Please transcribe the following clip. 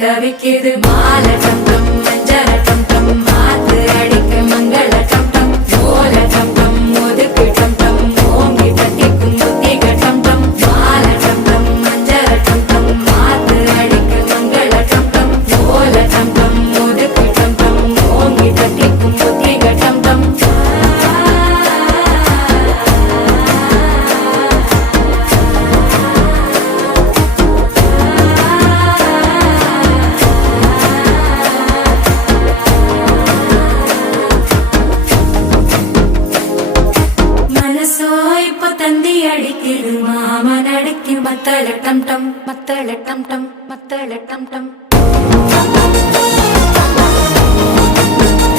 தவிக்குது மால டம் டம் மஞ்சள டம் டம் மாத்து அடிக்க மங்கள டம் டம் ஓல டம் டம் ஒதுக்கு டம் டம் ஓங்கி தட்டிக்கும் புத்திக டம் டம் மால டம் டம் மஞ்சள டம் டம் மாத்து அடிக்க மங்கள டம் டம் ஓல டம் டம் ஒதுக்கு டம் டம் ஓங்கி தட்டிக்கும் புத்திக டம் டம் தந்தி அடிக்குது மாமன் அடிக்கு மத்தள டம் டம் மத்தள டம் டம் மத்தள டம் டம்